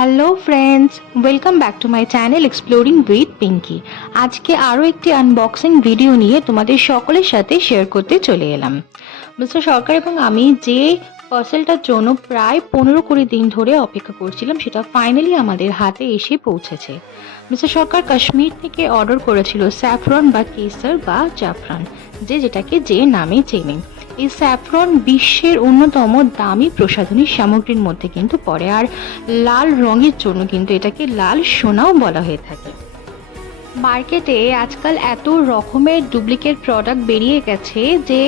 Hello friends, welcome back to my channel exploring with Pinki. আজকে আরও একটি আনবক্সিং ভিডিও নিয়ে তোমাদের সকলের সাথে শেয়ার করতে চলে এলাম। মিস্টার সরকার এবং আমি যে পার্সেলটার জন্য প্রায় 15-20 দিন ধরে অপেক্ষা করছিলাম, সেটা ফাইনালি আমাদের হাতে এসে পৌঁছেছে। মিস্টার সরকার কাশ্মীর থেকে অর্ডার করেছিল স্যাফরন বা কেসার বা জাফরান, যেটাকে যে নামে চেনে। এই স্যাফরন বিশ্বের অন্যতম দামি প্রসাধনী সামগ্রীর মধ্যে কিন্তু পড়ে, আর লাল রঙের জন্য কিন্তু এটাকে লাল সোনাও বলা হয়ে থাকে। মার্কেটে আজকাল এত রকমের ডুপ্লিকেট প্রোডাক্ট বেরিয়ে গেছে যে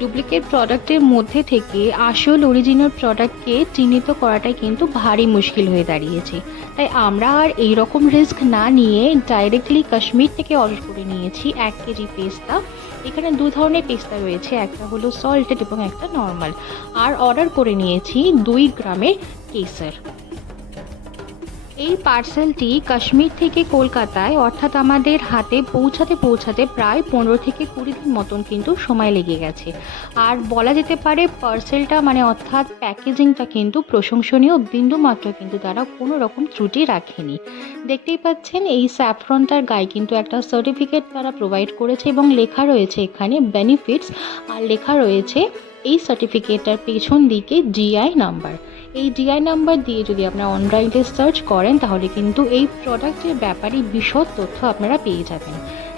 ডুপ্লিকেট প্রোডাক্টের মধ্যে থেকে আসল অরিজিনাল প্রোডাক্টকে চিহ্নিত করাটাই কিন্তু ভারী মুশকিল হয়ে দাঁড়িয়েছে। তাই আমরা আর এই রকম রিস্ক না নিয়ে ডাইরেক্টলি কাশ্মীর থেকে অর্ডার করে নিয়েছি 1 কেজি পেস্তা। এখানে 2 ধরনের পেস্তা রয়েছে, একটা হলো সল্টেড এবং একটা নর্মাল। আর অর্ডার করে নিয়েছি 2 গ্রামের কেসার। এই পার্সেলটি কাশ্মীর থেকে কলকাতায় অর্থাৎ আমাদের হাতে পৌঁছাতে প্রায় 15 থেকে 20 দিন মতন কিন্তু সময় লেগে গেছে। আর বলা যেতে পারে পার্সেলটা অর্থাৎ প্যাকেজিংটা কিন্তু প্রশংসনীয়, বিন্দুমাত্র কিন্তু তারা কোনো রকম ত্রুটি রাখেনি। দেখতেই পাচ্ছেন এই স্যাফরনটার গায়ে কিন্তু একটা সার্টিফিকেট তারা প্রোভাইড করেছে এবং লেখা রয়েছে এখানে বেনিফিটস, আর লেখা রয়েছে এই সার্টিফিকেটটার পেছন দিকে জিআই নাম্বার। এই জিআই নাম্বার দিয়ে যদি আপনারা অনলাইনে সার্চ করেন তাহলে কিন্তু এই প্রোডাক্টের ব্যাপারে বিশদ তথ্য আপনারা পেয়ে যাবেন।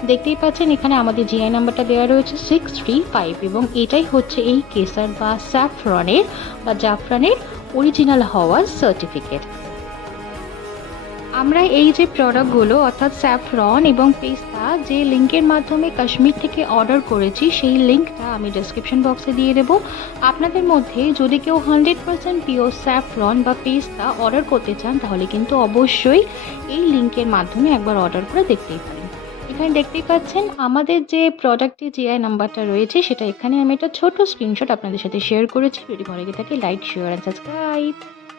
দেখতেই পাচ্ছেন এখানে আমাদের জিআই নাম্বারটা দেওয়া রয়েছে 635, এবং এটাই হচ্ছে এই কেসার বা স্যাফরনের বা জাফরানের অরিজিনাল হওয়ার সার্টিফিকেট। আমরা এই যে প্রোডাক্টগুলো অর্থাৎ স্যাফরন এবং পেস্তা যে লিঙ্কের মাধ্যমে কাশ্মীর থেকে অর্ডার করেছি, সেই লিঙ্কটা আমি ডেসক্রিপশন বক্সে দিয়ে দেবো। আপনাদের মধ্যে যদি কেউ 100% পিওর স্যাফরন বা পেস্তা অর্ডার করতে চান তাহলে কিন্তু অবশ্যই এই লিঙ্কের মাধ্যমে একবার অর্ডার করে দেখতেই পারেন। এখানে দেখতেই পাচ্ছেন আমাদের যে প্রোডাক্টের জিআই নাম্বারটা রয়েছে সেটা এখানে আমি একটা ছোট স্ক্রিনশট আপনাদের সাথে শেয়ার করেছি। যদি ভালো লেগে থাকে লাইক, শেয়ার অ্যান্ড সাবস্ক্রাইব।